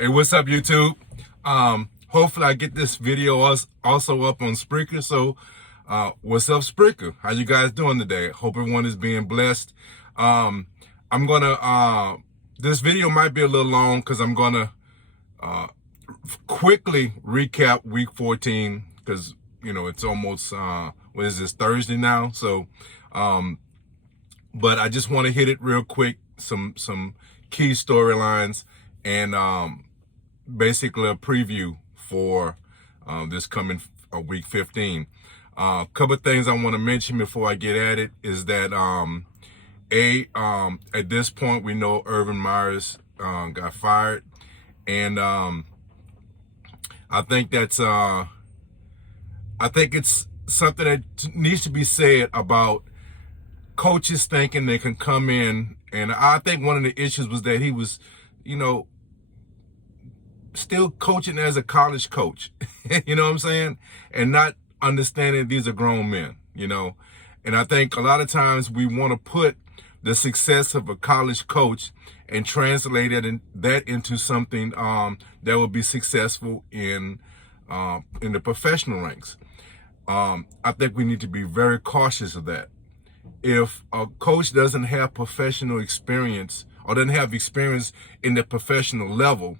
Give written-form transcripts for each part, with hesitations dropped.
Hey, what's up, YouTube? Hopefully I get this video also up on Spreaker. So, what's up, Spreaker? How you guys doing today? Hope everyone is being blessed. I'm gonna, this video might be a little long because I'm gonna quickly recap week 14 because, you know, it's almost, what is this, Thursday now? So, but I just want to hit it real quick, some key storylines and basically a preview for this coming week 15. Couple of things I want to mention before I get at it is that at this point we know Urban Meyers got fired, and I think that's I think it's something that needs to be said about coaches thinking they can come in. And I think one of the issues was that he was, you know, still coaching as a college coach, you know what I'm saying? And not understanding these are grown men, you know? And I think a lot of times we want to put the success of a college coach and translate that into something that will be successful in the professional ranks. I think we need to be very cautious of that. If a coach doesn't have professional experience or doesn't have experience in the professional level,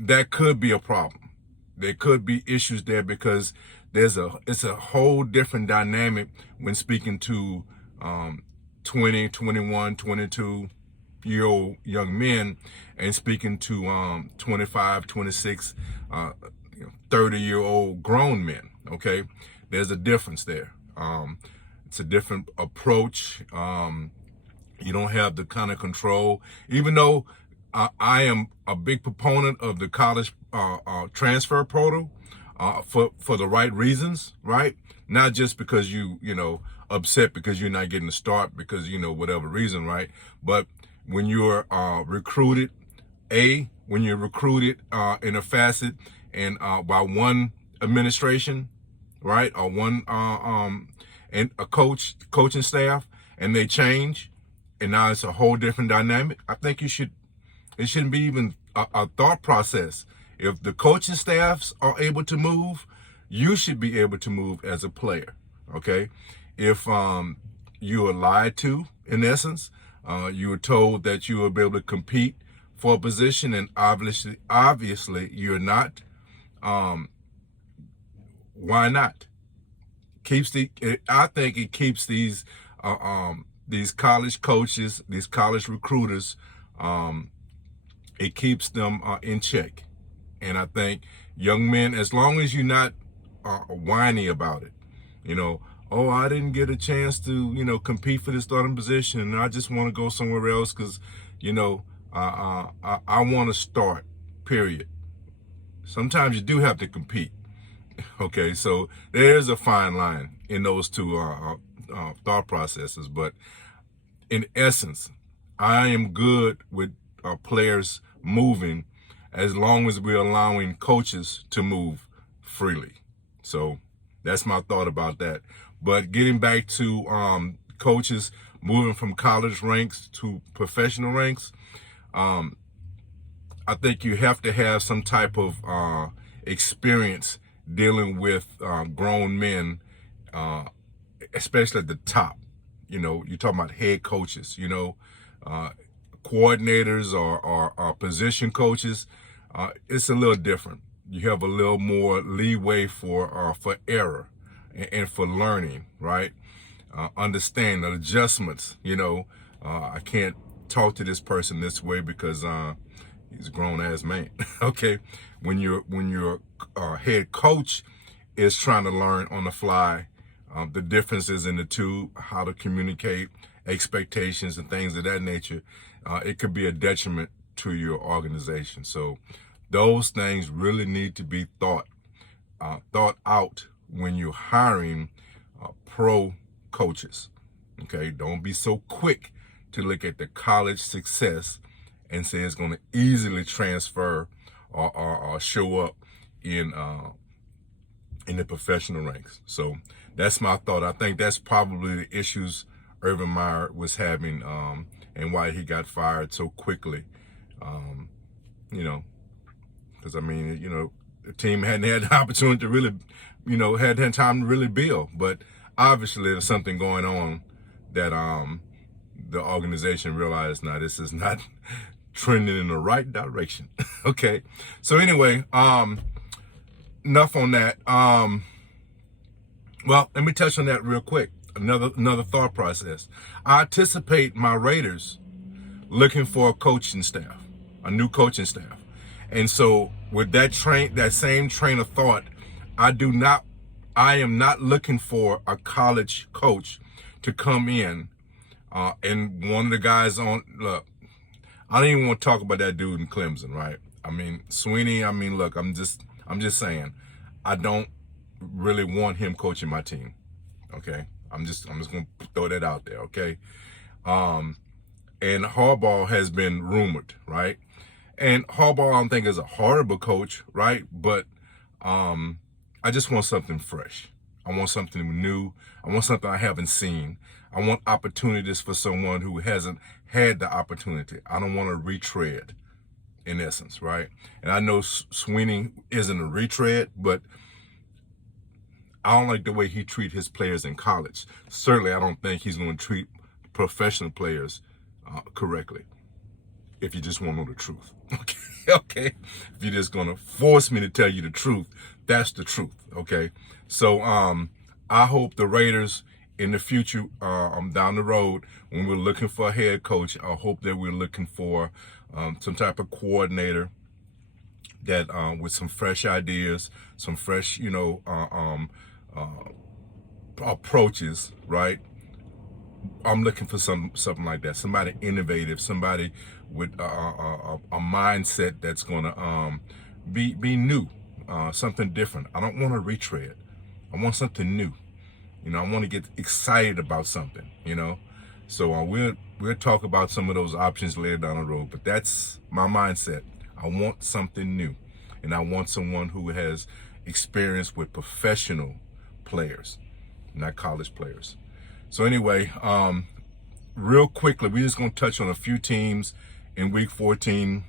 that could be a problem. There could be issues there because it's a whole different dynamic when speaking to 20, 21, 22-year-old young men and speaking to 25, 26, 30-year-old grown men, okay? There's a difference there. It's a different approach. You don't have the kind of control, even though I am a big proponent of the college transfer portal for the right reasons, right? Not just because you know, upset because you're not getting a start because, you know, whatever reason, right? But when you're recruited, when you're recruited in a facet and by one administration, right, or one and a coaching staff, and they change, and now it's a whole different dynamic. I think it shouldn't be even a thought process. If the coaching staffs are able to move, you should be able to move as a player, okay? If you were lied to, in essence, you were told that you will be able to compete for a position, and obviously you're not, why not? I think it keeps these college coaches, these college recruiters, it keeps them in check. And I think young men, as long as you're not whiny about it, you know, oh, I didn't get a chance to, you know, compete for this starting position, and I just want to go somewhere else because, you know, I want to start, period. Sometimes you do have to compete. Okay, so there's a fine line in those two thought processes. But in essence, I am good with players moving as long as we're allowing coaches to move freely. So that's my thought about that. But getting back to coaches moving from college ranks to professional ranks, I think you have to have some type of experience dealing with grown men, especially at the top. You know, you're talking about head coaches, you know, coordinators or position coaches. It's a little different. You have a little more leeway for error and for learning, right? Understand the adjustments. You know, I can't talk to this person this way because he's a grown-ass man. Okay, when your head coach is trying to learn on the fly, the differences in the two, how to communicate expectations and things of that nature, it could be a detriment to your organization. So those things really need to be thought out when you're hiring pro coaches. Okay, don't be so quick to look at the college success and say it's going to easily transfer or show up in the professional ranks. So that's my thought. I think that's probably the issues Urban Meyer was having and why he got fired so quickly. because I mean, the team hadn't had the opportunity to really, hadn't had time to really build. But obviously, there's something going on that the organization realized, now this is not trending in the right direction. Okay, so anyway, enough on that. Well, let me touch on that real quick. Another thought process. I anticipate my Raiders looking for a new coaching staff. And so with that same train of thought, I am not looking for a college coach to come in. And one of the guys look, I don't even want to talk about that dude in Clemson, right? I mean, Sweeney, look, I'm just saying, I don't really want him coaching my team. Okay. I'm just going to throw that out there. Okay. And Harbaugh has been rumored, right? And Harbaugh, I don't think is a horrible coach, right? But I just want something fresh. I want something new. I want something I haven't seen. I want opportunities for someone who hasn't had the opportunity. I don't want to retread, in essence, right? And I know Sweeney isn't a retread, but I don't like the way he treats his players in college. Certainly, I don't think he's going to treat professional players correctly. If you just want to know the truth, okay. If you're just going to force me to tell you the truth, that's the truth, okay. So I hope the Raiders in the future, down the road, when we're looking for a head coach, I hope that we're looking for some type of coordinator that with some fresh ideas, some fresh, approaches, right? I'm looking for something like that. Somebody innovative, somebody with a mindset that's gonna be new, something different. I don't want to retread. I want something new. I want to get excited about something. So we'll talk about some of those options later down the road. But that's my mindset. I want something new, and I want someone who has experience with professional players, not college players. So anyway, real quickly, we're just going to touch on a few teams in Week 14.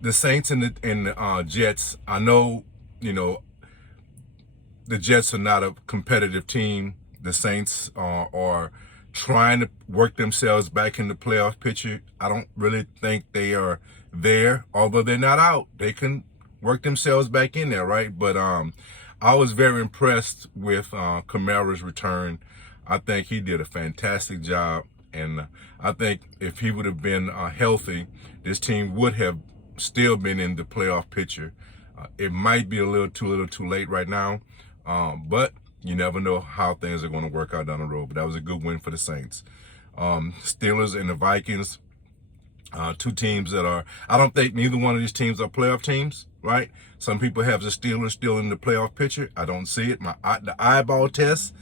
The Saints and the Jets. I know, the Jets are not a competitive team. The Saints are trying to work themselves back in the playoff picture. I don't really think they are there, although they're not out. They can work themselves back in there, right? But I was very impressed with Kamara's return. I think he did a fantastic job. And I think if he would have been healthy, this team would have still been in the playoff picture. It might be a little too late right now. But you never know how things are going to work out down the road. But that was a good win for the Saints. Steelers and the Vikings, two teams that are, I don't think neither one of these teams are playoff teams, right? Some people have the Steelers still in the playoff picture. I don't see it. The eyeball test,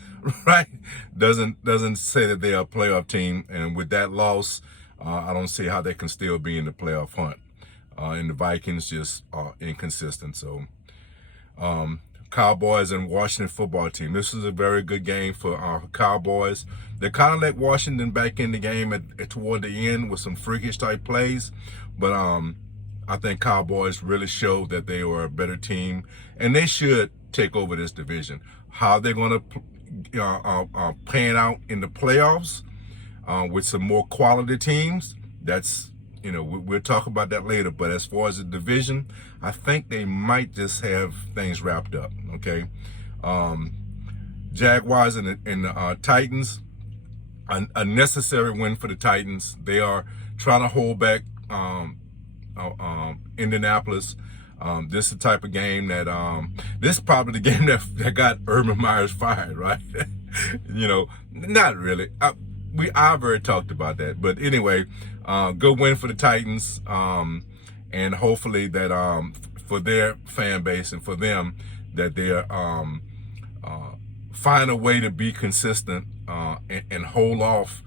right, doesn't say that they are a playoff team. And with that loss, I don't see how they can still be in the playoff hunt. And the Vikings just are inconsistent. So, Cowboys and Washington football team. This is a very good game for our Cowboys. They kind of let Washington back in the game toward the end with some freakish type plays. But I think Cowboys really showed that they were a better team, and they should take over this division. How they're going to pan out in the playoffs with some more quality teams, that's, we'll talk about that later. But as far as the division, I think they might just have things wrapped up, okay? Jaguars and the Titans, a necessary win for the Titans. They are trying to hold back Indianapolis. This is the type of game that, this is probably the game that got Urban Meyers fired, right? Not really. I've already talked about that. But anyway, good win for the Titans. And hopefully that for their fan base and for them, that they're find a way to be consistent and hold off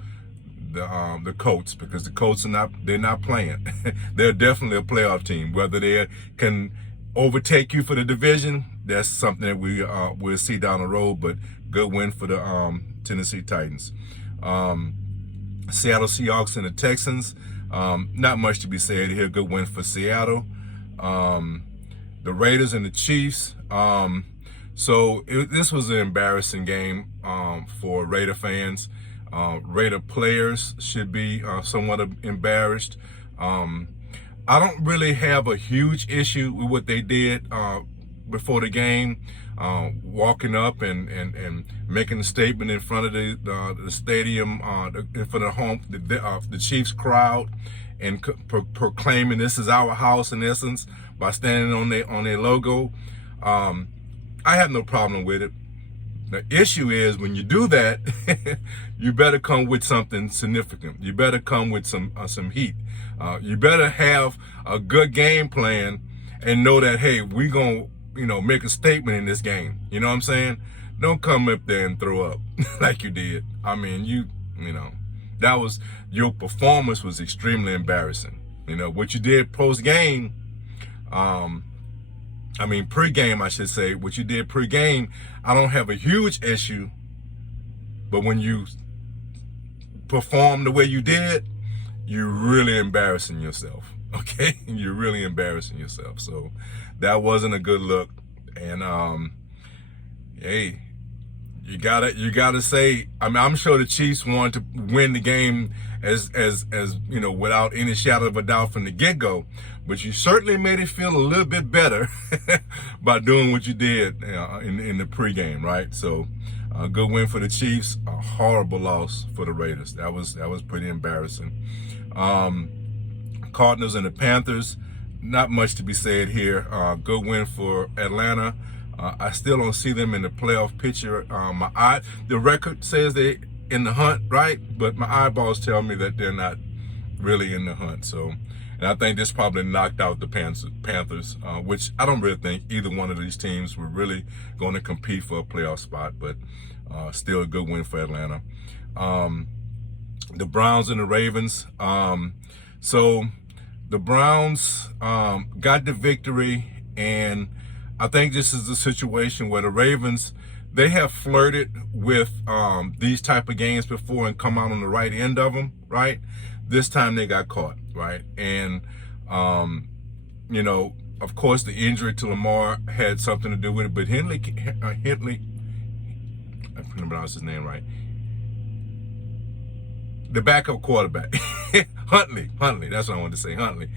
the Colts, because the Colts they're not playing. They're definitely a playoff team. Whether they can overtake you for the division, that's something that we'll see down the road. But good win for the Tennessee Titans. Seattle Seahawks and the Texans. Not much to be said here. Good win for Seattle. The Raiders and the Chiefs. This was an embarrassing game for Raider fans. Raider players should be somewhat embarrassed. I don't really have a huge issue with what they did before the game, walking up and making a statement in front of the stadium, in front of the Chiefs crowd, and proclaiming this is our house in essence by standing on their logo. I have no problem with it. The issue is when you do that, you better come with something significant. You better come with some heat. You better have a good game plan and know that, hey, we're going to, make a statement in this game. You know what I'm saying? Don't come up there and throw up like you did. I mean, your performance was extremely embarrassing. What you did post-game, pre-game, I should say, what you did pre-game, I don't have a huge issue. But when you perform the way you did, you're really embarrassing yourself, okay? You're really embarrassing yourself. So that wasn't a good look. And, hey, you gotta say, I'm sure the Chiefs wanted to win the game as without any shadow of a doubt from the get-go, but you certainly made it feel a little bit better by doing what you did in the pregame, right? So a good win for the Chiefs, a horrible loss for the Raiders. That was pretty embarrassing. Cardinals and the Panthers, not much to be said here. Good win for Atlanta. I still don't see them in the playoff picture. The record says they're in the hunt, right? But my eyeballs tell me that they're not really in the hunt. So, and I think this probably knocked out the Panthers, which I don't really think either one of these teams were really going to compete for a playoff spot. But still a good win for Atlanta. The Browns and the Ravens. So the Browns got the victory, and I think this is a situation where the Ravens, they have flirted with these type of games before and come out on the right end of them, right? This time they got caught, right? And, of course, the injury to Lamar had something to do with it, but Henley, I couldn't pronounce his name right. The backup quarterback, Huntley, that's what I wanted to say, Huntley.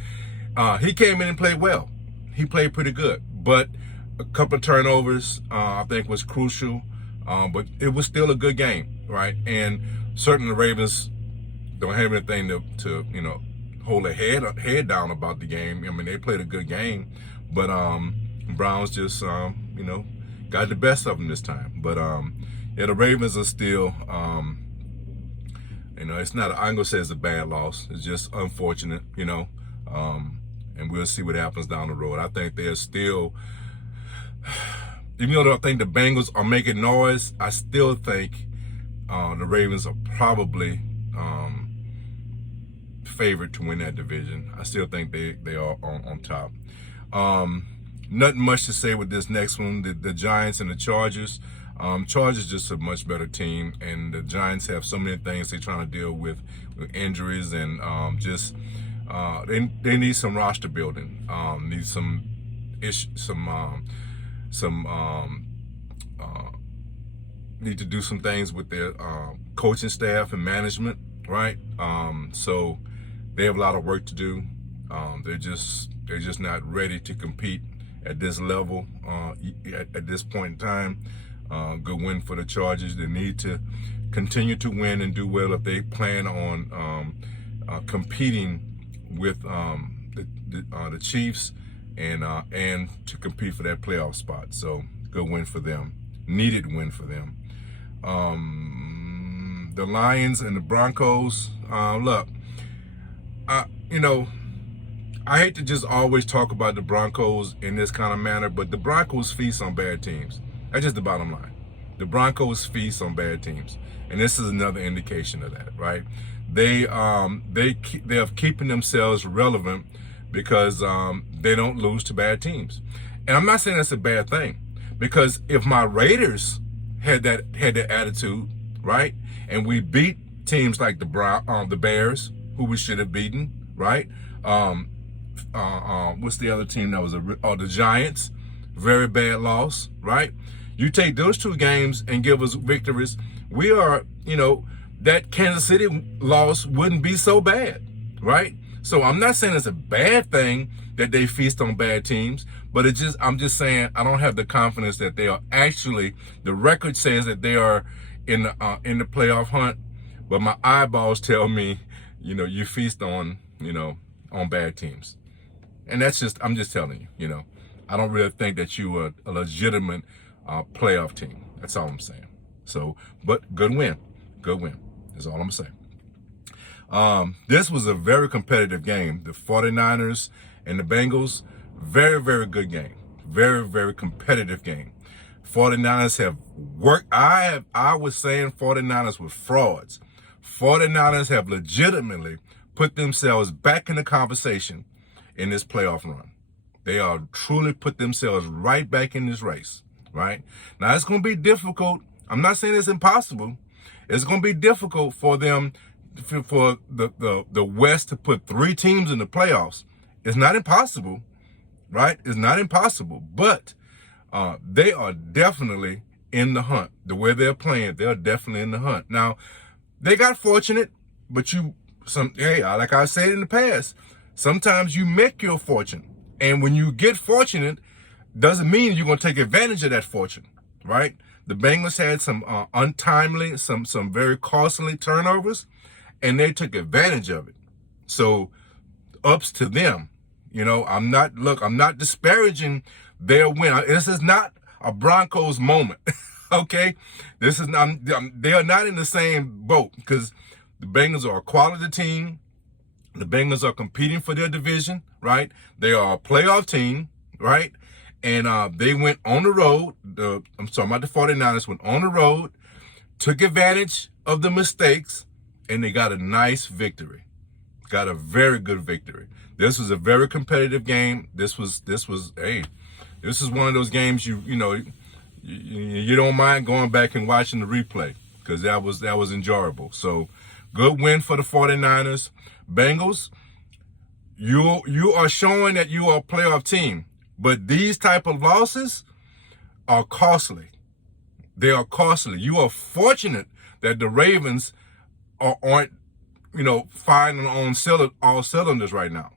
He came in and played well. He played pretty good, but a couple of turnovers, I think, was crucial, but it was still a good game, right? And certainly the Ravens don't have anything to hold their head down about the game. I mean, they played a good game, but Browns just got the best of them this time. But the Ravens are still it's not. I'm gonna say it's a bad loss. It's just unfortunate, and we'll see what happens down the road. I think they're still, even though I think the Bengals are making noise, I still think the Ravens are probably favored to win that division. I still think they are on top. Nothing much to say with this next one. The Giants and the Chargers. Chargers just a much better team, and the Giants have so many things they're trying to deal with injuries, and they need some roster building. Need need to do some things with their coaching staff and management, right? So they have a lot of work to do. They're just not ready to compete at this level at this point in time. Good win for the Chargers. They need to continue to win and do well if they plan on competing with the Chiefs and to compete for that playoff spot. So good win for them. Needed win for them. The Lions and the Broncos. Look, I hate to just always talk about the Broncos in this kind of manner, but the Broncos feast on bad teams. That's just the bottom line. The Broncos feast on bad teams, and this is another indication of that, right? They are keeping themselves relevant because they don't lose to bad teams, and I'm not saying that's a bad thing, because if my Raiders had that attitude, right, and we beat teams like the Bears, who we should have beaten, right? What's the other team that was the Giants? Very bad loss, right? You take those two games and give us victories. We are, that Kansas City loss wouldn't be so bad, right? So I'm not saying it's a bad thing that they feast on bad teams, but I'm just saying I don't have the confidence that they are actually. The record says that they are in the playoff hunt, but my eyeballs tell me, you feast on on bad teams, and I'm just telling you, I don't really think that you are a legitimate playoff team. That's all I'm saying. So, but good win. That's all I'm saying. This was a very competitive game. The 49ers and the Bengals, very, very good game. Very, very competitive game. 49ers have worked. I was saying 49ers were frauds. 49ers have legitimately put themselves back in the conversation in this playoff run. They are truly put themselves right back in this race, right? Now, it's going to be difficult. I'm not saying it's impossible. It's going to be difficult for them, for the West to put 3 teams in the playoffs. It's not impossible, right? It's not impossible, but they are definitely in the hunt. The way they're playing, they're definitely in the hunt. Now, they got fortunate, but like I said in the past, sometimes you make your fortune. And when you get fortunate, doesn't mean you're going to take advantage of that fortune, right? The Bengals had some untimely, some very costly turnovers, and they took advantage of it. So, ups to them. I'm not disparaging their win. This is not a Broncos moment, okay? This is not. They are not in the same boat because the Bengals are a quality team. The Bengals are competing for their division, right? They are a playoff team, right? And they went on the road. I'm talking about the 49ers went on the road, took advantage of the mistakes, and they got a nice victory. Got a very good victory. This was a very competitive game. This was one of those games you don't mind going back and watching the replay because that was enjoyable. So good win for the 49ers. Bengals, you are showing that you are a playoff team, but these type of losses are costly. They are costly. You are fortunate that the Ravens aren't, firing on all cylinders right now.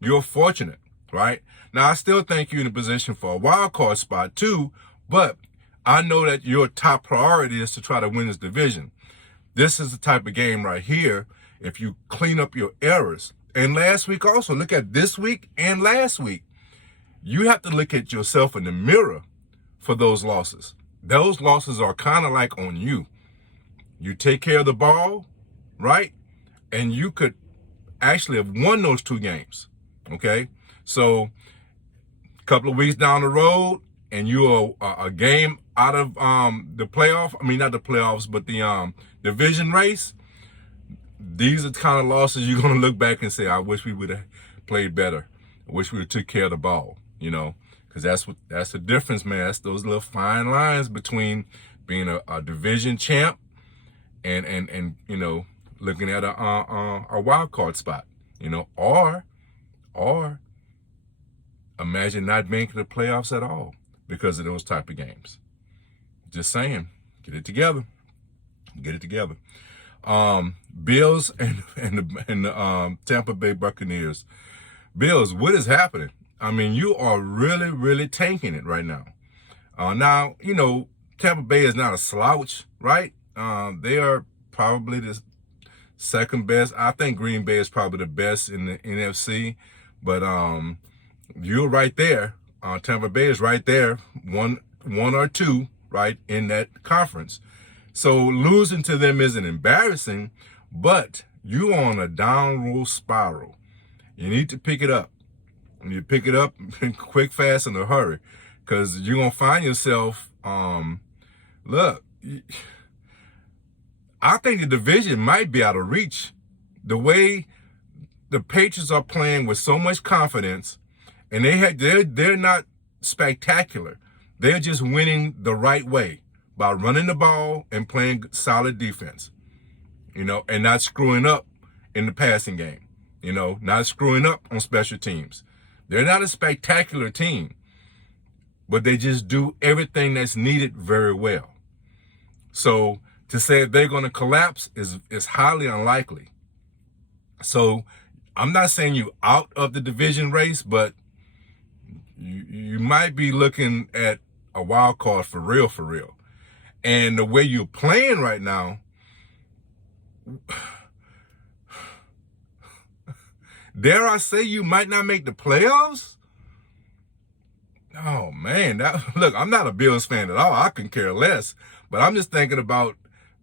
You're fortunate, right? Now, I still think you're in a position for a wild card spot too, but I know that your top priority is to try to win this division. This is the type of game right here. If you clean up your errors, and last week also, look at this week and last week, you have to look at yourself in the mirror for those losses. Those losses are kind of like on you. You take care of the ball, right? And you could actually have won those 2 games, okay? So a couple of weeks down the road, and you are a game out of the playoff. I mean, not the playoffs, but the division race. These are the kind of losses you're going to look back and say, I wish we would have played better. I wish we would have took care of the ball, because that's the difference, man. That's those little fine lines between being a division champ and looking at a wild card spot, or imagine not making the playoffs at all because of those type of games. Just saying, get it together. Bills and the Tampa Bay Buccaneers. Bills, what is happening? I mean, you are really, really tanking it right now. Now, Tampa Bay is not a slouch, right? They are probably the second best. I think Green Bay is probably the best in the NFC, but you're right there. Tampa Bay is right there, one or two, right, in that conference. So losing to them isn't embarrassing, but you're on a downward spiral. You need to pick it up. And you pick it up quick, fast, in a hurry, because you're going to find yourself, look, I think the division might be out of reach. The way the Patriots are playing with so much confidence, and they're not spectacular. They're just winning the right way by running the ball and playing solid defense, and not screwing up in the passing game. not screwing up on special teams. They're not a spectacular team, but they just do everything that's needed very well. So to say they're going to collapse is highly unlikely. So I'm not saying you out of the division race, but you might be looking at a wild card for real, for real. And the way you're playing right now, dare I say you might not make the playoffs? Oh, man. Look, I'm not a Bills fan at all. I can care less. But I'm just thinking about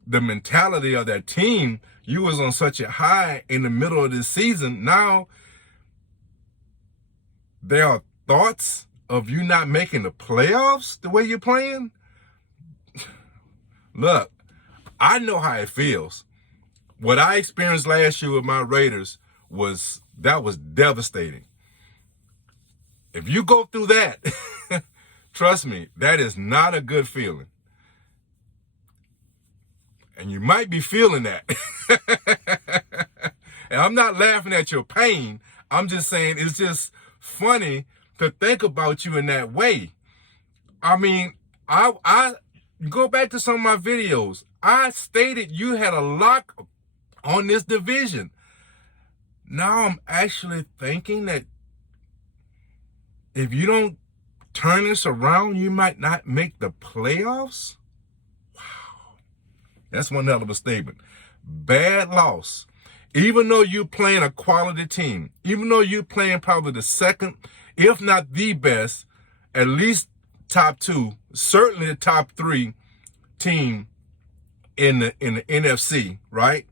the mentality of that team. You was on such a high in the middle of this season. Now, there are thoughts of you not making the playoffs the way you're playing. Look, I know how it feels. What I experienced last year with my Raiders was devastating. If you go through that, trust me, that is not a good feeling. And you might be feeling that. And I'm not laughing at your pain. I'm just saying it's just funny to think about you in that way. I mean, I go back to some of my videos. I stated you had a lock on this division. Now I'm actually thinking that if you don't turn this around, you might not make the playoffs. Wow. That's one hell of a statement. Bad loss. Even though you're playing a quality team, even though you're playing probably the second, if not the best, at least top two, certainly the top three team in the NFC, right?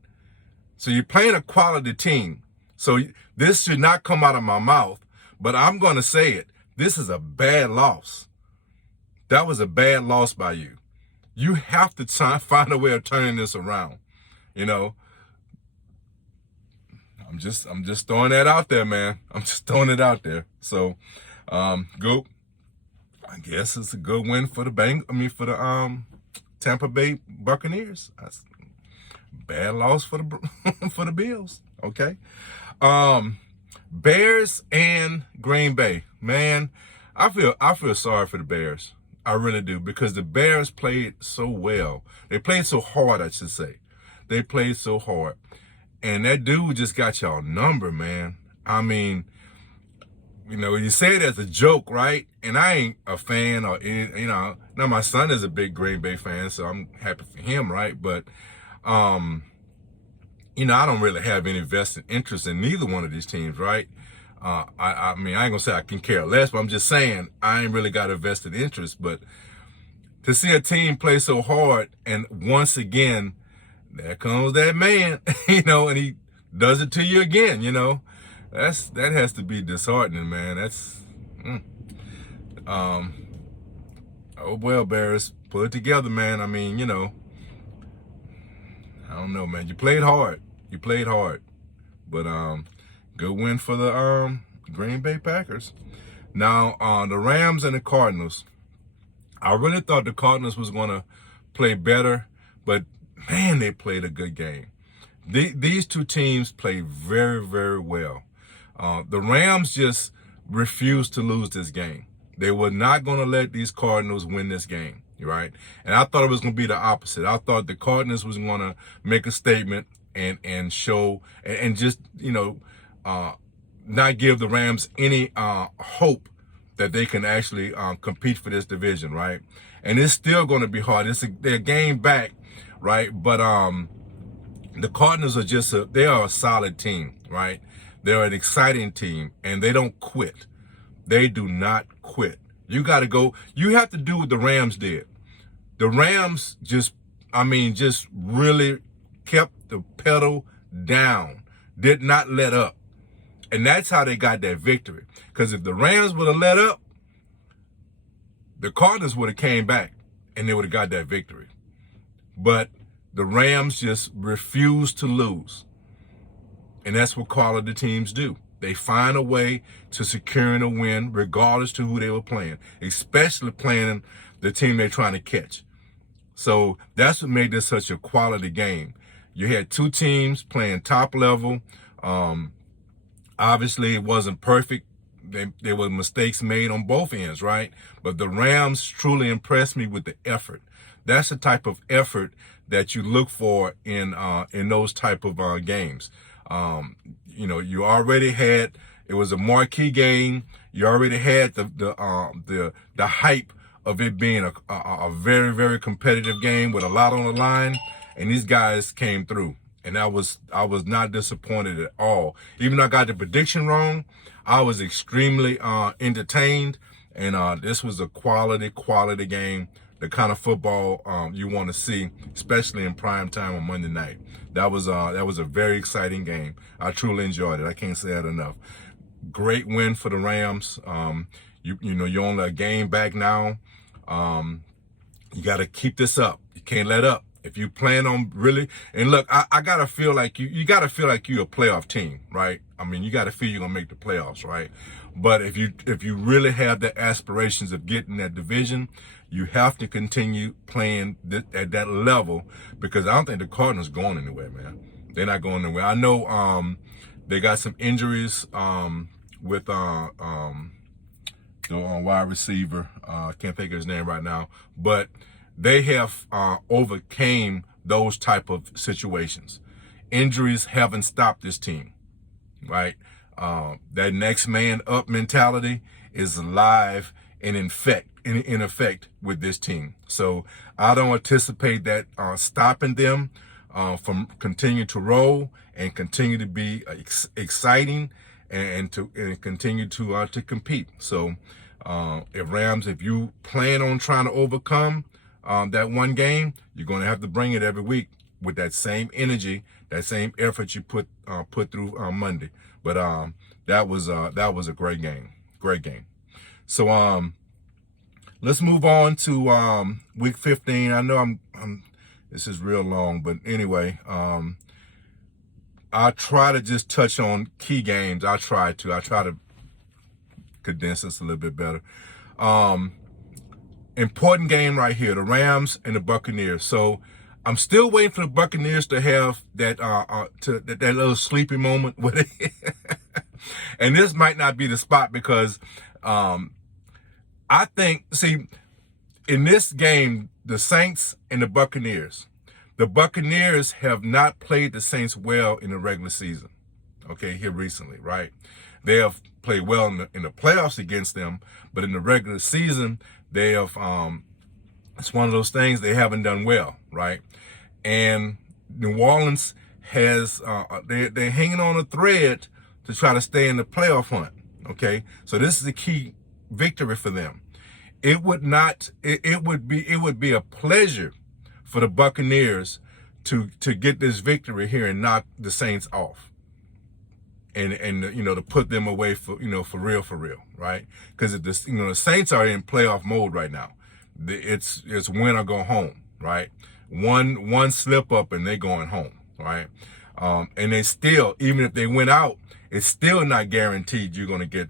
So you're playing a quality team. So this should not come out of my mouth, but I'm going to say it. This is a bad loss. That was a bad loss by you. You have to find a way of turning this around. I'm just throwing that out there, man. I'm just throwing it out there. So, Goop, I guess it's a good win for the Tampa Bay Buccaneers. That's bad loss for the for the Bills. Okay. Bears and Green Bay. Man, I feel sorry for the Bears. I really do, because the Bears played so well. They played so hard, I should say. They played so hard. And that dude just got y'all number, man. I mean, you say it as a joke, right? And I ain't a fan or any, now my son is a big Green Bay fan, so I'm happy for him, right? But, I don't really have any vested interest in neither one of these teams, right? I mean, I ain't gonna say I can care less, but I'm just saying I ain't really got a vested interest. But to see a team play so hard, and once again, there comes that man, and he does it to you again, that has to be disheartening, man. That's, oh well, Bears, pull it together, man. I mean, I don't know, man. You played hard, but good win for the Green Bay Packers. Now, the Rams and the Cardinals. I really thought the Cardinals was going to play better, but man, they played a good game. These two teams played very, very well. The Rams just refused to lose this game. They were not going to let these Cardinals win this game, right? And I thought it was going to be the opposite. I thought the Cardinals was going to make a statement and show and just, not give the Rams any hope that they can actually compete for this division, right? And it's still going to be hard. They're game back, right? But the Cardinals are they are a solid team, right? They're an exciting team, and they don't quit. They do not quit. You got to go. You have to do what the Rams did. The Rams just really kept the pedal down, did not let up. And that's how they got that victory. Because if the Rams would have let up, the Cardinals would have came back and they would have got that victory. But the Rams just refused to lose. And that's what quality teams do. They find a way to securing a win regardless to who they were playing, especially playing the team they're trying to catch. So that's what made this such a quality game. You had two teams playing top level, Obviously, it wasn't perfect. There were mistakes made on both ends, right? But the Rams truly impressed me with the effort. That's the type of effort that you look for in those type of games. You already had, it was a marquee game. You already had the hype of it being a very, very competitive game with a lot on the line, and these guys came through. And I was not disappointed at all. Even though I got the prediction wrong, I was extremely entertained. And this was a quality game, the kind of football you want to see, especially in prime time on Monday night. That was a very exciting game. I truly enjoyed it. I can't say that enough. Great win for the Rams. You're only a game back now. You got to keep this up. You can't let up. If you plan on really, and look, I gotta feel like you gotta feel like you're a playoff team, right? I mean, you gotta feel you're gonna make the playoffs, right? But if you really have the aspirations of getting that division, you have to continue playing at that level, because I don't think the Cardinals going anywhere, man. They're not going anywhere. I know they got some injuries with the wide receiver. I can't think of his name right now, but they have overcame those type of situations. Injuries haven't stopped this team, right? That next man up mentality is alive and in effect with this team. So I don't anticipate that stopping them from continuing to roll and continue to be exciting and continue to compete. So if you plan on trying to overcome that one game, you're going to have to bring it every week with that same energy, that same effort you put through Monday. But that was a great game. So let's move on to week 15. I know this is real long, but anyway, I'll try to just touch on key games. I try to condense this a little bit better. Important game right here, the Rams and the Buccaneers. So I'm still waiting for the Buccaneers to have that that little sleepy moment with it. And this might not be the spot, because I think, see, in this game, the Saints and the Buccaneers have not played the Saints well in the regular season, okay, here recently, right? They have played well in the playoffs against them, but in the regular season, they have, it's one of those things, they haven't done well, right? And New Orleans has, they're hanging on a thread to try to stay in the playoff hunt, okay? So this is a key victory for them. It would be a pleasure for the Buccaneers to get this victory here and knock the Saints off. And to put them away for real, right? Because the Saints are in playoff mode right now. It's win or go home, right? One slip up and they're going home, right? And they still, even if they win out, it's still not guaranteed you're going to get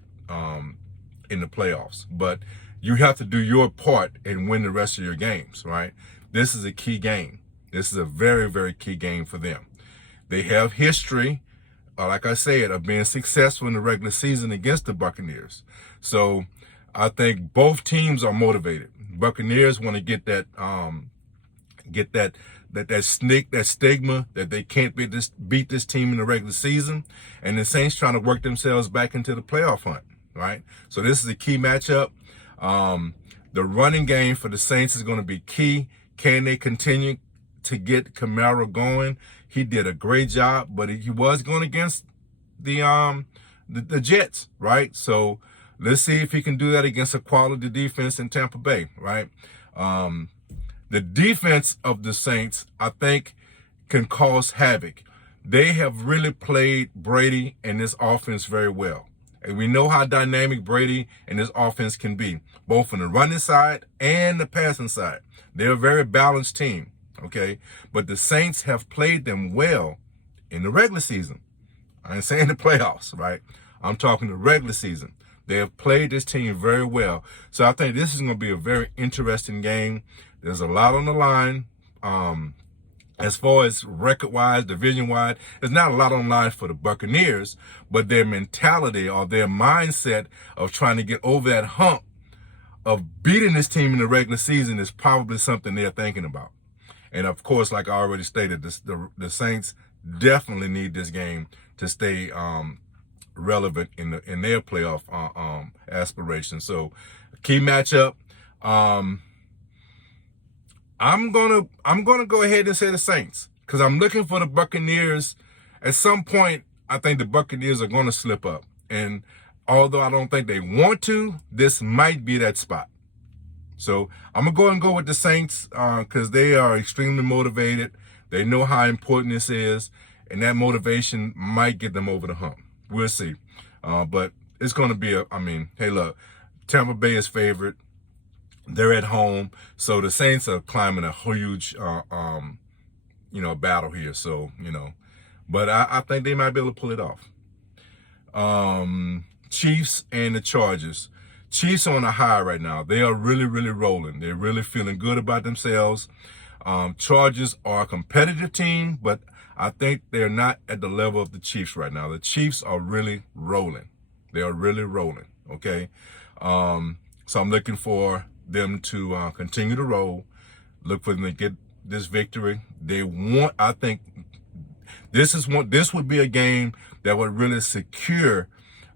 in the playoffs. But you have to do your part and win the rest of your games, right? This is a key game. This is a very, very key game for them. They have history, like I said, of being successful in the regular season against the Buccaneers. So I think both teams are motivated. Buccaneers want to get that stigma that they can't beat this team in the regular season, and the Saints trying to work themselves back into the playoff hunt, right? So this is a key matchup. The running game for the Saints is going to be key. Can they continue to get Kamara going? He did a great job, but he was going against the Jets, right? So let's see if he can do that against a quality defense in Tampa Bay, right? The defense of the Saints, I think, can cause havoc. They have really played Brady and this offense very well. And we know how dynamic Brady and this offense can be, both on the running side and the passing side. They're a very balanced team, okay? But the Saints have played them well in the regular season. I ain't saying the playoffs, right? I'm talking the regular season. They have played this team very well. So I think this is going to be a very interesting game. There's a lot on the line. As far as record-wise, division-wide, there's not a lot on line for the Buccaneers, but their mentality or their mindset of trying to get over that hump of beating this team in the regular season is probably something they're thinking about. And of course, like I already stated, the Saints definitely need this game to stay relevant in their playoff aspirations. So, key matchup. I'm gonna go ahead and say the Saints because I'm looking for the Buccaneers. At some point, I think the Buccaneers are going to slip up, and although I don't think they want to, this might be that spot. So I'm gonna go with the Saints because they are extremely motivated. They know how important this is, and that motivation might get them over the hump. We'll see, but it's going to be hey, look, Tampa Bay is favored. They're at home, so the Saints are climbing a huge, battle here. So, but I think they might be able to pull it off. Chiefs and the Chargers. Chiefs on a high right now. They are really, really rolling. They're really feeling good about themselves. Chargers are a competitive team, but I think they're not at the level of the Chiefs right now. The Chiefs are really rolling. They are really rolling. Okay, so I'm looking for them to continue to roll. Look for them to get this victory. I think this would be a game that would really secure.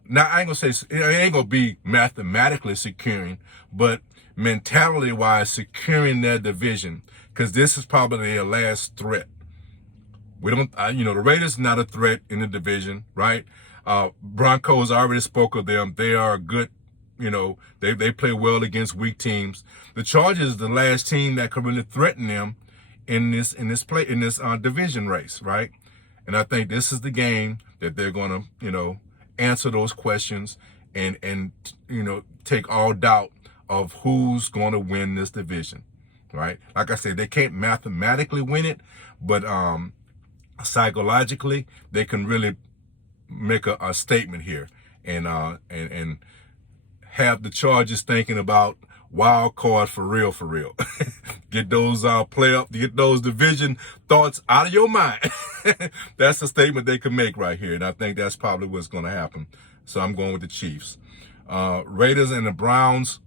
Now I ain't gonna say it ain't gonna be mathematically securing, but mentality wise securing their division, because this is probably their last threat. We don't, the Raiders not a threat in the division, right? Broncos, I already spoke of them. They are good. They play well against weak teams. The Chargers is the last team that could really threaten them in this division race, right? And I think this is the game that they're gonna, answer those questions and take all doubt of who's gonna win this division, right? Like I said, they can't mathematically win it, but psychologically they can really make a statement here and have the Chargers thinking about wild card for real. Get those get those division thoughts out of your mind. That's a statement they can make right here, and I think that's probably what's going to happen. So I'm going with the Chiefs. Raiders and the Browns.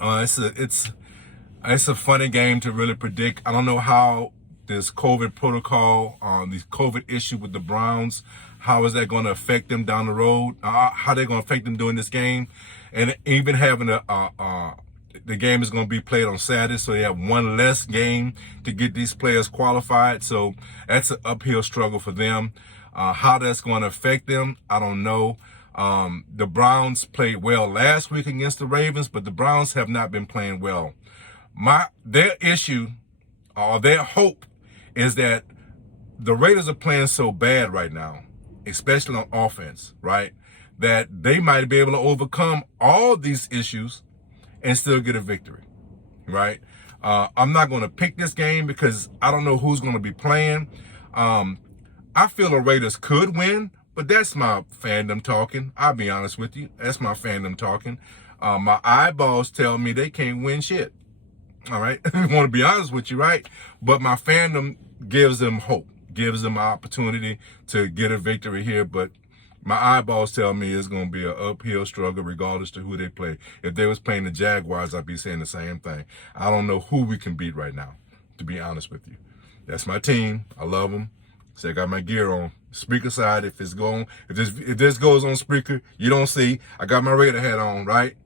It's a funny game to really predict. I don't know how this COVID protocol, this COVID issue with the Browns, how is that going to affect them down the road? How they're going to affect them during this game? And even having the game is going to be played on Saturday, so they have one less game to get these players qualified. So that's an uphill struggle for them. How that's going to affect them, I don't know. The Browns played well last week against the Ravens, but the Browns have not been playing well. Their issue, or their hope, is that the Raiders are playing so bad right now, especially on offense, right, that they might be able to overcome all these issues and still get a victory, right? I'm not going to pick this game because I don't know who's going to be playing. I feel the Raiders could win, but that's my fandom talking. I'll be honest with you. That's my fandom talking. My eyeballs tell me they can't win shit. All right. I want to be honest with you, right? But my fandom gives them hope, gives them an opportunity to get a victory here. But my eyeballs tell me it's going to be an uphill struggle regardless to who they play. If they was playing the Jaguars, I'd be saying the same thing. I don't know who we can beat right now, to be honest with you. That's my team. I love them. So I got my gear on. Speaker side, if this goes on speaker, you don't see. I got my Raider hat on, right?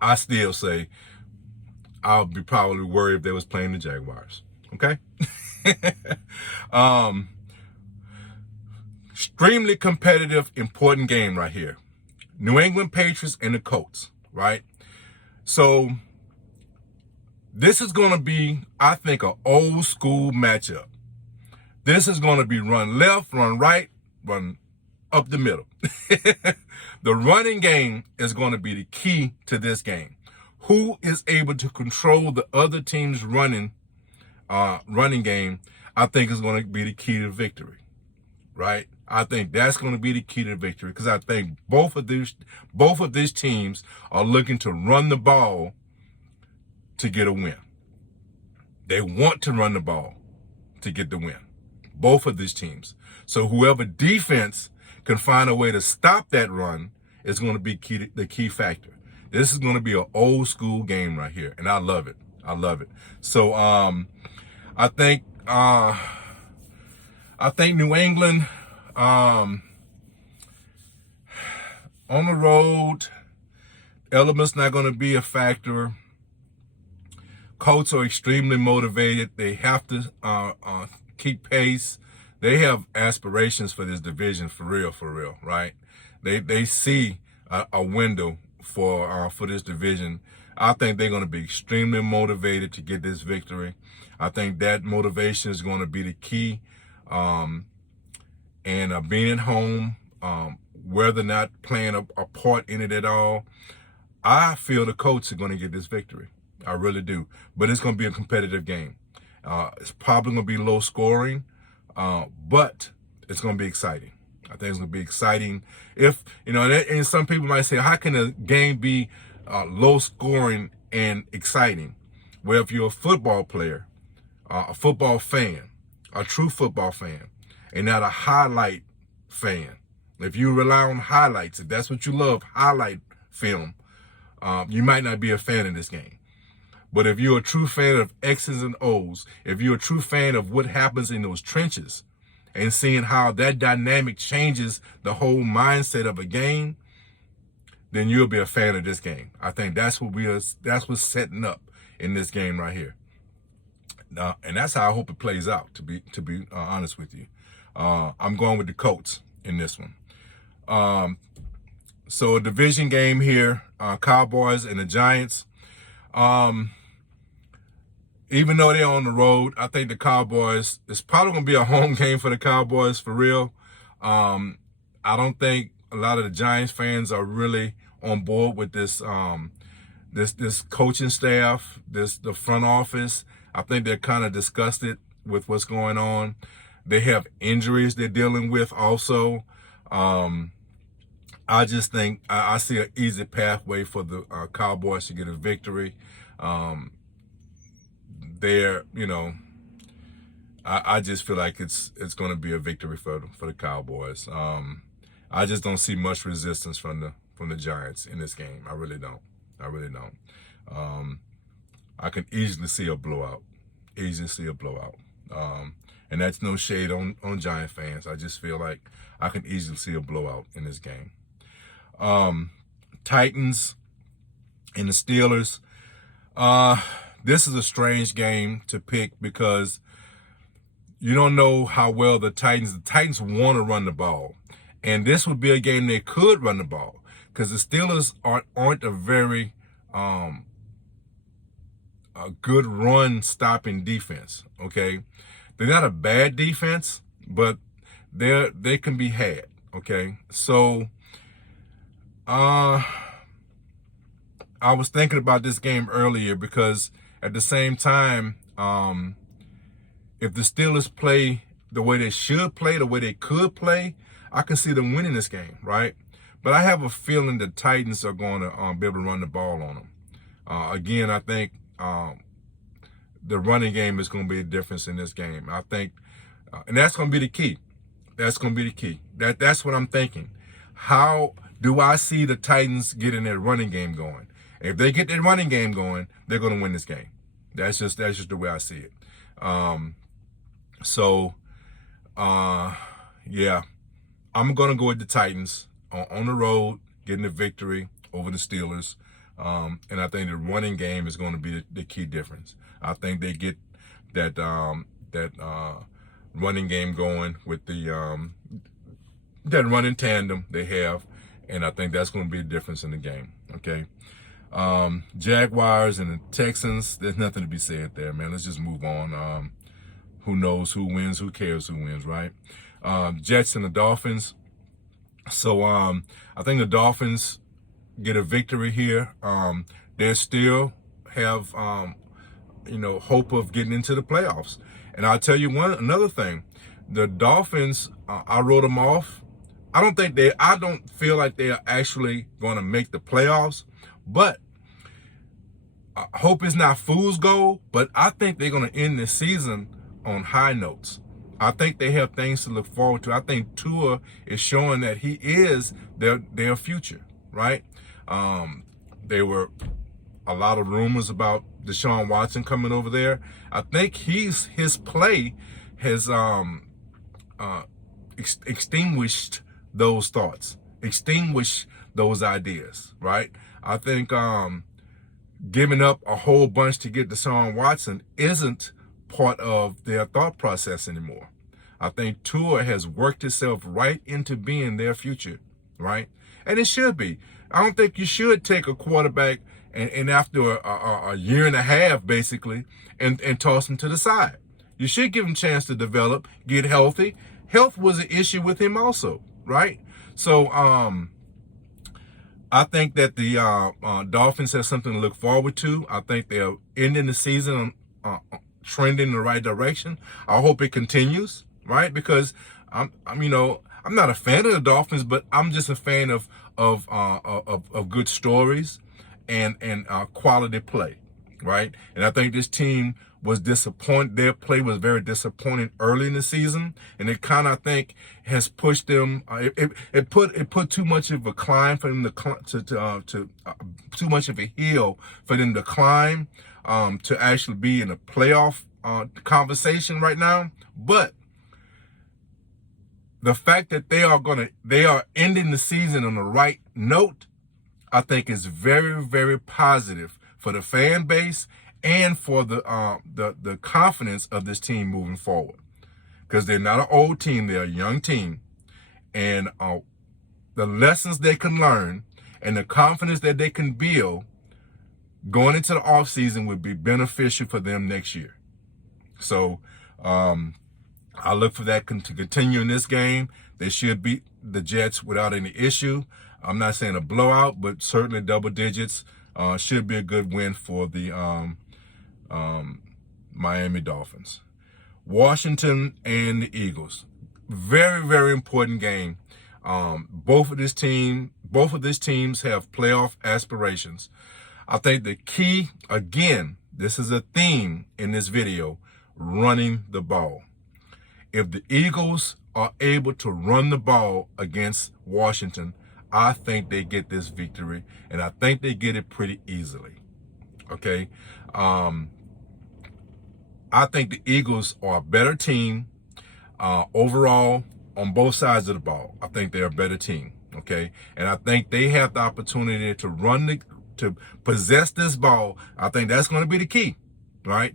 I still say I'll be probably worried if they was playing the Jaguars. Okay? Extremely competitive, important game right here. New England Patriots and the Colts, right? So this is going to be, I think, an old school matchup. This is going to be run left, run right, run up the middle. The running game is going to be the key to this game. Who is able to control the other team's running game, I think is going to be the key to victory, right? I think that's going to be the key to victory because I think both of these teams are looking to run the ball to get a win. They want to run the ball. to get the win. Both of these teams. So whoever defense can find a way to stop that run is going to be the key factor. This is going to be an old school game right here, and I love it. I love it. So I think New England on the road, elements not going to be a factor. Colts are extremely motivated. They have to keep pace. They have aspirations for this division, for real, right? They see a window for this division. I think they're going to be extremely motivated to get this victory. I think that motivation is going to be the key. And being at home, whether or not playing a part in it at all, I feel the Colts are going to get this victory. I really do. But it's going to be a competitive game. It's probably going to be low scoring, but it's going to be exciting. I think it's going to be exciting. If, and some people might say, how can a game be low scoring and exciting? Well, if you're a football player, a football fan, a true football fan, and not a highlight fan, if you rely on highlights, if that's what you love, highlight film, you might not be a fan of this game. But if you're a true fan of X's and O's, if you're a true fan of what happens in those trenches and seeing how that dynamic changes the whole mindset of a game, then you'll be a fan of this game. I think that's what's setting up in this game right here. And that's how I hope it plays out, to be honest with you. I'm going with the Colts in this one. So a division game here, Cowboys and the Giants. Even though they're on the road, I think the Cowboys, it's probably going to be a home game for the Cowboys, for real. I don't think a lot of the Giants fans are really on board with this this coaching staff, the front office. I think they're kind of disgusted with what's going on. They have injuries they're dealing with also. I just think I see an easy pathway for the Cowboys to get a victory. I just feel like it's going to be a victory for the Cowboys. I just don't see much resistance from the Giants in this game. I really don't. I can easily see a blowout. And that's no shade on Giant fans. I just feel like I can easily see a blowout in this game. Titans and the Steelers. This is a strange game to pick because you don't know how well the Titans want to run the ball. And this would be a game they could run the ball because the Steelers aren't a very a good run-stopping defense, okay? They're not a bad defense, but they can be had, okay? So I was thinking about this game earlier because at the same time, if the Steelers play the way they should play, the way they could play, I can see them winning this game, right? But I have a feeling the Titans are going to be able to run the ball on them. Again, I think the running game is going to be a difference in this game. I think, and that's going to be the key. That's what I'm thinking. How do I see the Titans getting their running game going? If they get their running game going, they're going to win this game. That's just the way I see it. Yeah, I'm going to go with the Titans on the road, getting the victory over the Steelers. And I think the running game is going to be the key difference. I think they get that running game going with the that running tandem they have, and I think that's going to be a difference in the game. Okay. Jaguars and the Texans, there's nothing to be said there, man. Let's just move on. Who knows who wins? Who cares who wins, right? Jets and the Dolphins. So I think the Dolphins get a victory here. They still have hope of getting into the playoffs. And I'll tell you another thing. The Dolphins, I wrote them off. I don't feel like they are actually going to make the playoffs, but hope is not fool's gold, but I think they're going to end this season on high notes. I think they have things to look forward to. I think Tua is showing that he is their future, right? There were a lot of rumors about Deshaun Watson coming over there. I think his play has extinguished those thoughts, extinguished those ideas, right? I think giving up a whole bunch to get Deshaun Watson isn't part of their thought process anymore. I think Tua has worked itself right into being their future, right? And it should be. I don't think you should take a quarterback and after a year and a half, basically, and toss him to the side. You should give him a chance to develop, get healthy. Health was an issue with him also, right? So I think that the Dolphins have something to look forward to. I think they're ending the season trending in the right direction. I hope it continues, right? Because I'm not a fan of the Dolphins, but I'm just a fan of good stories and quality play, right? And I think this team was disappointed. Their play was very disappointing early in the season, and it kind of, I think, has pushed them. It put too much of a climb for them to too much of a hill for them to climb to actually be in a playoff conversation right now. But the fact that they are ending the season on the right note, I think is very, very positive for the fan base and for the confidence of this team moving forward. Because they're not an old team, they're a young team. And the lessons they can learn and the confidence that they can build going into the offseason would be beneficial for them next year. So I look for that to continue in this game. They should beat the Jets without any issue. I'm not saying a blowout, but certainly double digits. Should be a good win for the Miami Dolphins. Washington and the Eagles. Very, very important game. Both of these teams have playoff aspirations. I think the key, again, this is a theme in this video, running the ball. If the Eagles are able to run the ball against Washington, I think they get this victory, and I think they get it pretty easily. Okay? I think the Eagles are a better team overall on both sides of the ball. I think they're a better team. Okay? And I think they have the opportunity to possess this ball. I think that's going to be the key, right?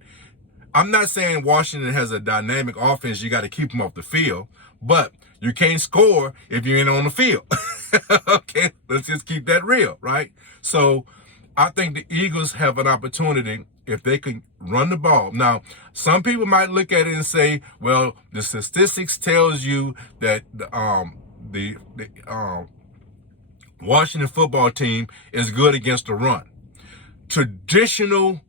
I'm not saying Washington has a dynamic offense. You got to keep them off the field, but you can't score if you ain't on the field. Okay, let's just keep that real, right? So I think the Eagles have an opportunity if they can run the ball. Now, some people might look at it and say, well, the statistics tells you that the Washington football team is good against the run. Traditional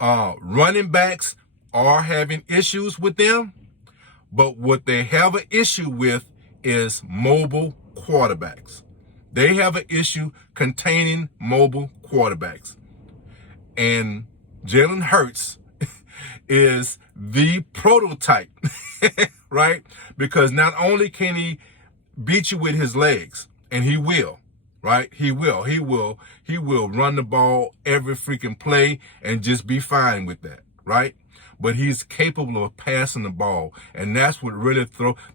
running backs are having issues with them, but what they have an issue with is mobile quarterbacks. They have an issue containing mobile quarterbacks. And Jalen Hurts is the prototype, right? Because not only can he beat you with his legs, and he will, right? He will run the ball every freaking play and just be fine with that, right? But he's capable of passing the ball. And that's what really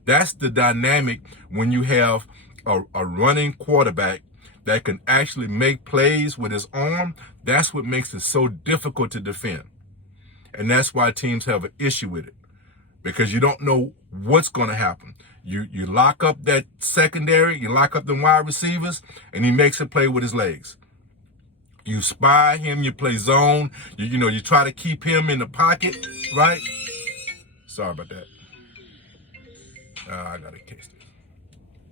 that's the dynamic when you have a running quarterback that can actually make plays with his arm. That's what makes it so difficult to defend. And that's why teams have an issue with it, because you don't know what's going to happen. You lock up that secondary, you lock up the wide receivers, and he makes a play with his legs. You spy him, you play zone, you try to keep him in the pocket, right? Sorry about that. I gotta case this.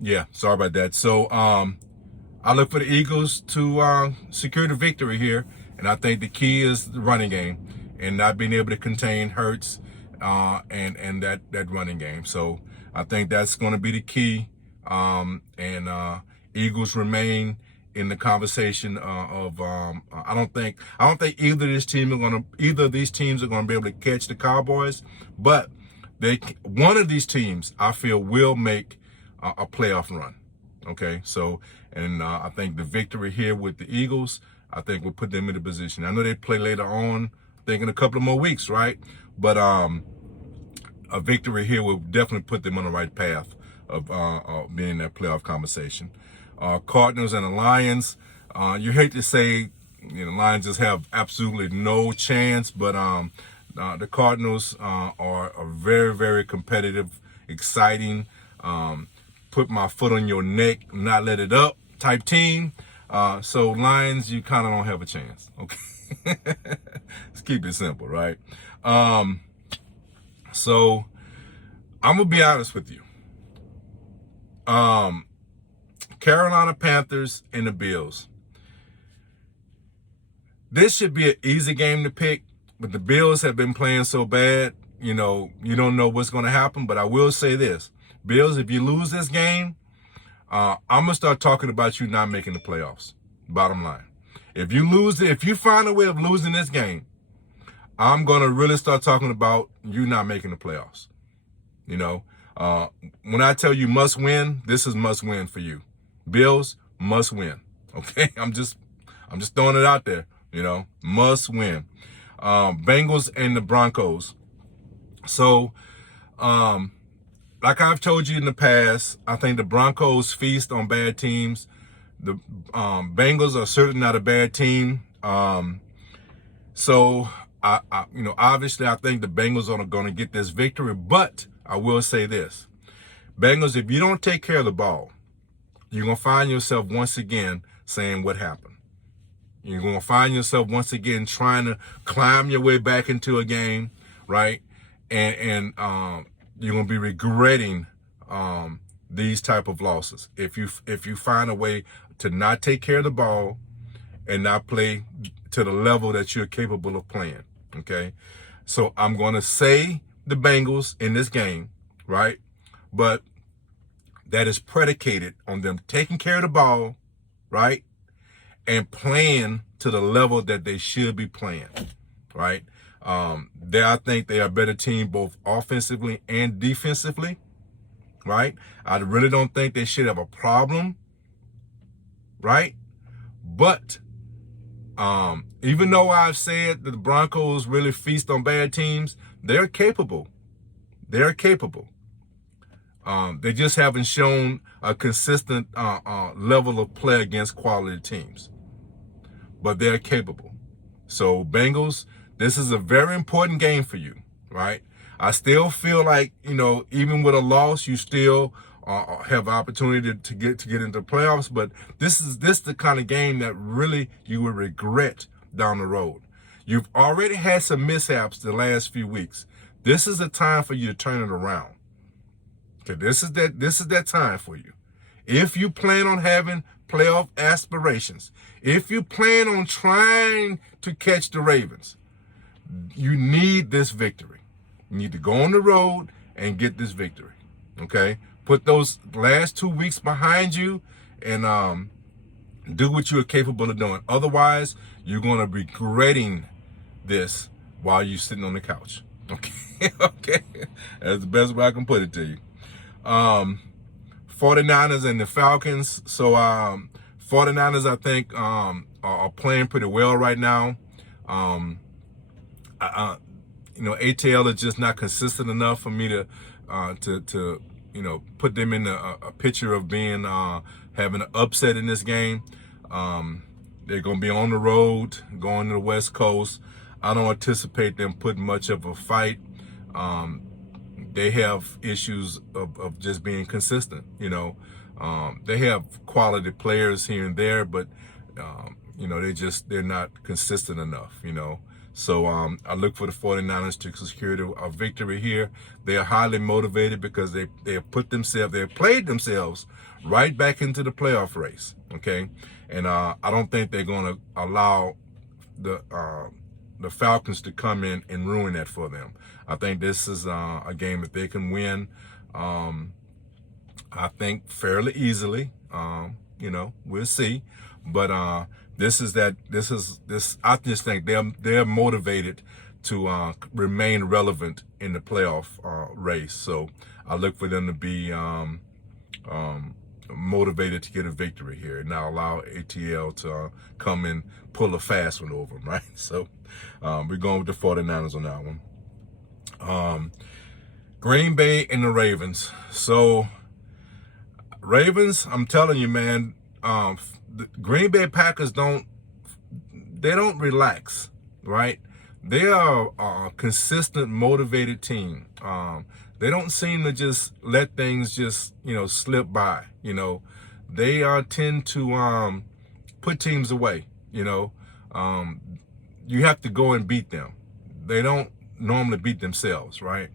Yeah, sorry about that. So I look for the Eagles to secure the victory here, and I think the key is the running game and not being able to contain Hurts and that running game. So I think that's going to be the key, and Eagles remain in the conversation of I don't think either of these teams are going to be able to catch the Cowboys, but one of these teams I feel will make a playoff run. Okay, so I think the victory here with the Eagles, I think will put them in a position. I know they play later on, I think in a couple of more weeks, right? But a victory here will definitely put them on the right path of being in that playoff conversation. Cardinals and the Lions, you hate to say, the Lions just have absolutely no chance, but the Cardinals are a very, very competitive, exciting, put my foot on your neck, not let it up type team. So Lions, you kind of don't have a chance. Okay, let's keep it simple, right? So I'm gonna be honest with you. Carolina Panthers and the Bills. This should be an easy game to pick, but the Bills have been playing so bad, you don't know what's going to happen. But I will say this, Bills, if you lose this game, I'm going to start talking about you not making the playoffs. Bottom line. If you find a way of losing this game, I'm going to really start talking about you not making the playoffs. When I tell you must win, this is must win for you. Bills must win. Okay. I'm just throwing it out there, must win. Bengals and the Broncos. So, like I've told you in the past, I think the Broncos feast on bad teams. The Bengals are certainly not a bad team. So obviously I think the Bengals are going to get this victory, but I will say this. Bengals, if you don't take care of the ball, you're going to find yourself once again saying what happened. You're going to find yourself once again trying to climb your way back into a game, right? And you're going to be regretting these type of losses. If you find a way to not take care of the ball and not play to the level that you're capable of playing, okay? So I'm going to say the Bengals in this game, right? But that is predicated on them taking care of the ball, right? And playing to the level that they should be playing, right? I think they are a better team both offensively and defensively, right? I really don't think they should have a problem, right? But even though I've said that the Broncos really feast on bad teams, they're capable. They're capable. They just haven't shown a consistent level of play against quality teams. But they're capable. So Bengals, this is a very important game for you, right? I still feel like, even with a loss, you still have opportunity to get into the playoffs. But this is the kind of game that really you will regret down the road. You've already had some mishaps the last few weeks. This is the time for you to turn it around. Okay, this is that time for you. If you plan on having playoff aspirations, if you plan on trying to catch the Ravens, you need this victory. You need to go on the road and get this victory. Okay? Put those last 2 weeks behind you and do what you are capable of doing. Otherwise, you're going to be regretting this while you're sitting on the couch. Okay? Okay? That's the best way I can put it to you. 49ers and the Falcons. So 49ers, I think, are playing pretty well right now. ATL is just not consistent enough for me to put them in a picture of being having an upset in this game. They're going to be on the road, going to the West Coast. I don't anticipate them putting much of a fight. They have issues of just being consistent. They have quality players here and there, but they're not consistent enough. So I look for the 49ers to secure a victory here. They are highly motivated because they have played themselves right back into the playoff race. Okay, and I don't think they're going to allow the Falcons to come in and ruin that for them. I think this is a game that they can win. I think fairly easily. We'll see, but I just think they're motivated remain relevant in the playoff race. So I look for them to be motivated to get a victory here and not allow ATL to come and pull a fast one over them, right? So we're going with the 49ers on that one. Green Bay and the Ravens. So Ravens, I'm telling you, man, the Green Bay Packers don't relax, right? They are a consistent, motivated team. They don't seem to just let things just, slip by. They tend to put teams away. You have to go and beat them. They don't normally beat themselves, right?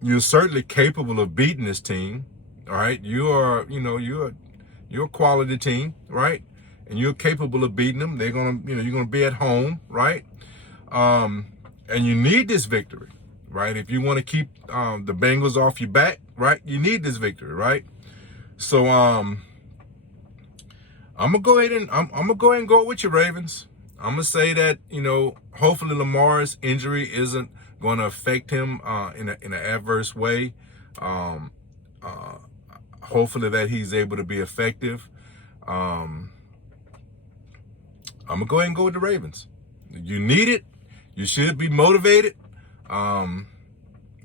You're certainly capable of beating this team. All right, you're a quality team, right? And you're capable of beating them. You're gonna be at home, right? And you need this victory, right? If you want to keep the Bengals off your back, right? You need this victory, right? So I'm gonna go ahead and go with you, Ravens. I'm gonna say that hopefully Lamar's injury isn't going to affect him in an adverse way. Hopefully that he's able to be effective. I'm going to go ahead and go with the Ravens. You need it. You should be motivated. And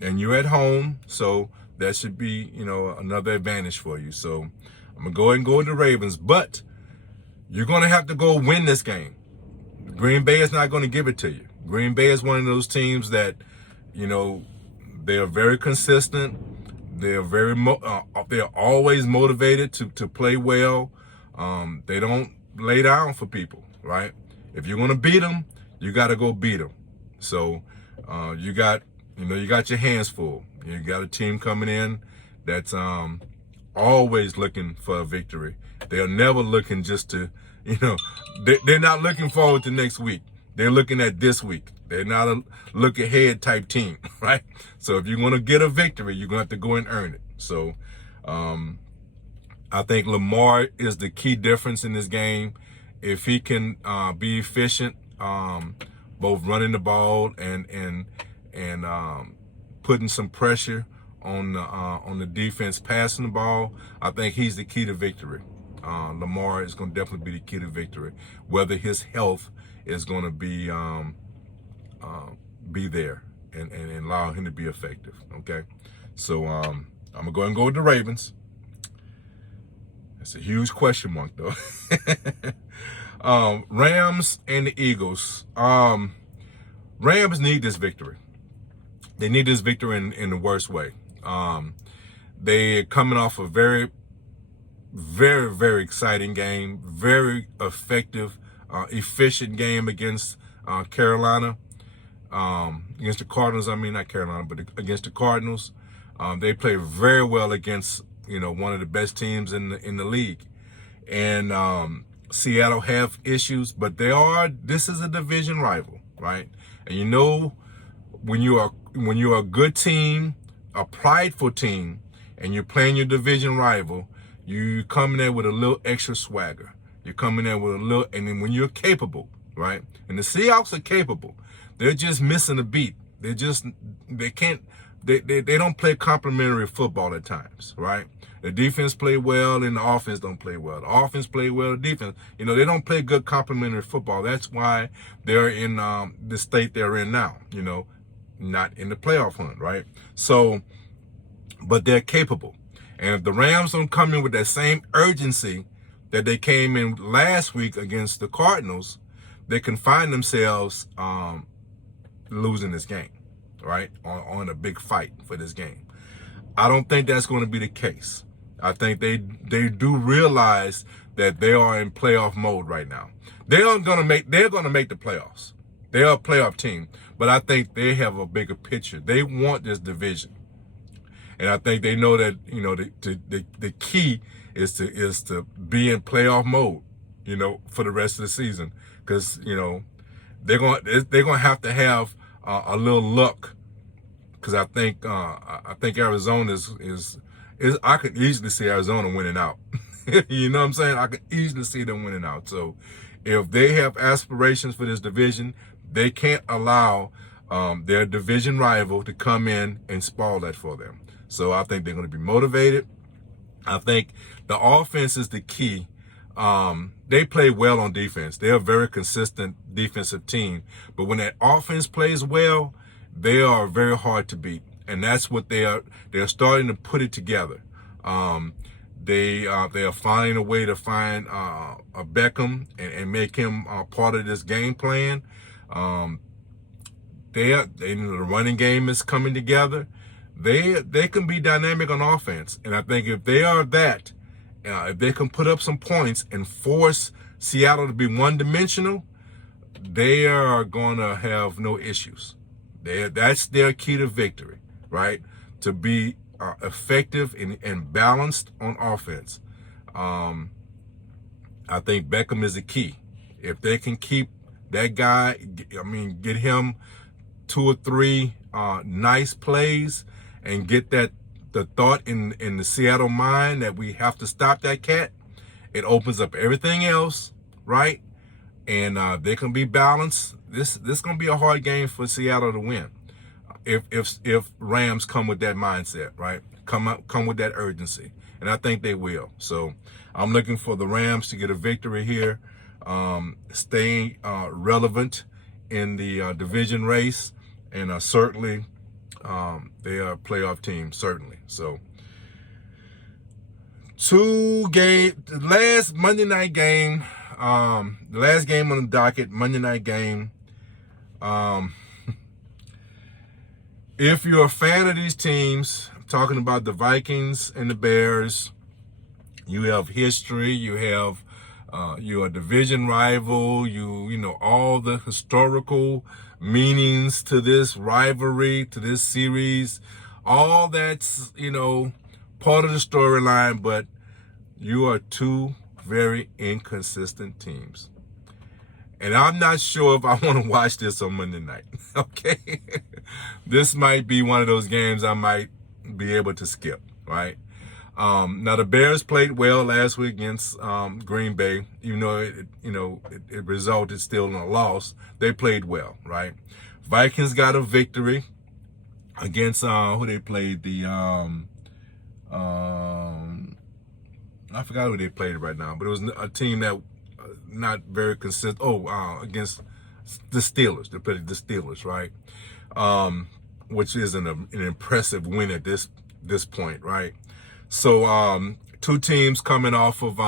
you're at home, so that should be, another advantage for you. So I'm going to go ahead and go with the Ravens. But you're going to have to go win this game. Green Bay is not going to give it to you. Green Bay is one of those teams that, they are very consistent. They're they're always motivated to play well. They don't lay down for people, right? If you're gonna beat them, you got to go beat them. So you got your hands full. You got a team coming in that's always looking for a victory. They're never looking just to, they're not looking forward to next week. They're looking at this week. They're not a look ahead type team, right? So if you want to get a victory, you're going to have to go and earn it. So I think Lamar is the key difference in this game. If he can be efficient, both running the ball and putting some pressure on the defense passing the ball, I think he's the key to victory. Lamar is going to definitely be the key to victory. Whether his health is going to be there and allow him to be effective. Okay, so I'm gonna go and go with the Ravens. That's a huge question mark though. Rams and the Eagles. Rams need this victory. They need this victory in the worst way. They're coming off a very, very, very exciting game, very effective, efficient game against Carolina. Against the Cardinals, not Carolina, but against the Cardinals. They play very well against, one of the best teams in the league. And Seattle have issues, but this is a division rival, right? And when you're a good team, a prideful team, and you're playing your division rival, you come in there with a little extra swagger. You come in there with a little, and then when you're capable, right? And the Seahawks are capable. They're just missing a beat. They don't play complementary football at times, right? The defense play well and the offense don't play well. The offense play well, the defense, they don't play good complementary football. That's why they're in the state they're in now, not in the playoff hunt, right? So, but they're capable. And if the Rams don't come in with that same urgency that they came in last week against the Cardinals, they can find themselves losing this game, right? On a big fight for this game. I don't think that's going to be the case. I think they do realize that they are in playoff mode right now. They're going to make the playoffs. They are a playoff team, but I think they have a bigger picture. They want this division. And I think they know that, the key is to be in playoff mode, for the rest of the season. Because, they're going to have a little luck. Because I think Arizona is I could easily see Arizona winning out. You know what I'm saying? I could easily see them winning out. So if they have aspirations for this division, they can't allow their division rival to come in and spoil that for them. So I think they're going to be motivated. I think the offense is the key. They play well on defense. They're a very consistent defensive team. But when that offense plays well, they are very hard to beat. And that's what they're starting to put it together. They are finding a way to find a Beckham and make him part of this game plan. The running game is coming together. They can be dynamic on offense, and I think if they are that, if they can put up some points and force Seattle to be one-dimensional, they are going to have no issues. That's their key to victory, right? To be effective and balanced on offense. I think Beckham is the key. If they can keep that guy, get him 2 or 3 nice plays and get the thought in the Seattle mind that we have to stop that cat, it opens up everything else, right? And they can be balanced. This is going to be a hard game for Seattle to win. If Rams come with that mindset, right? Come with that urgency. And I think they will. So I'm looking for the Rams to get a victory here, staying relevant in the division race, and certainly they are a playoff team, certainly. So the last Monday night game, the last game on the docket, Monday night game. If you're a fan of these teams, I'm talking about the Vikings and the Bears, you have history, you have you're a division rival, you know all the historical meanings to this rivalry, to this series, all that's, part of the storyline, but you are 2 very inconsistent teams. And I'm not sure if I want to watch this on Monday night, okay? This might be one of those games I might be able to skip, right? Now, the Bears played well last week against Green Bay, even though it resulted still in a loss. They played well, right? Vikings got a victory against who they played. I forgot who they played right now, but it was a team that not very consistent. Against the Steelers. They played the Steelers, right? Which is an impressive win at this point, right? So 2 teams coming off of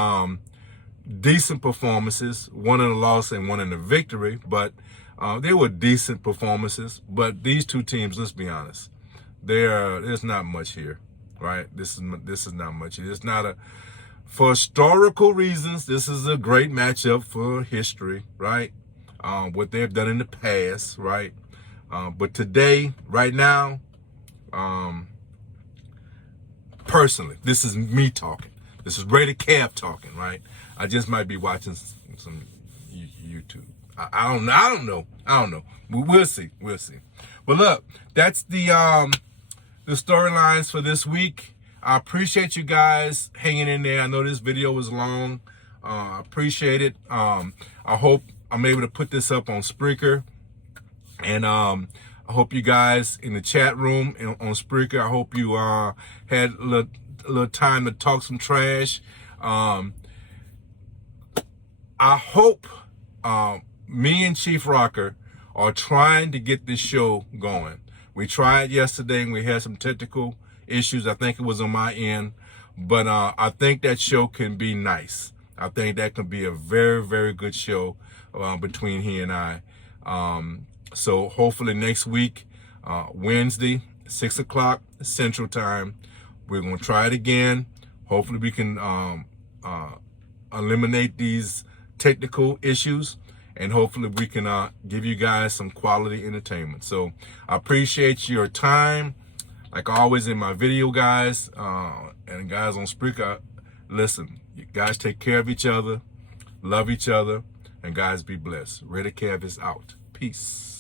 decent performances, one in a loss and one in a victory, but they were decent performances. But these 2 teams, let's be honest, there's not much here, right? This is not much here. It's not for historical reasons, this is a great matchup for history, right? What they've done in the past, right? But today, right now, personally, this is me talking. This is Rated Cav talking, right? I just might be watching some YouTube. I don't know. We'll see. But look, that's the storylines for this week. I appreciate you guys hanging in there. I know this video was long. I appreciate it. I hope I'm able to put this up on Spreaker. And I hope you guys in the chat room on Spreaker, I hope you had a little time to talk some trash. I hope me and Chief Rocker are trying to get this show going. We tried yesterday and we had some technical issues. I think it was on my end, but I think that show can be nice. I think that can be a very, very good show between he and I. So hopefully next week, Wednesday, 6 o'clock Central Time, we're going to try it again. Hopefully we can eliminate these technical issues, and hopefully we can give you guys some quality entertainment. So I appreciate your time. Like always in my video, guys, and guys on Spreaker, listen, you guys take care of each other, love each other, and guys be blessed. Rated Cav is out. Peace.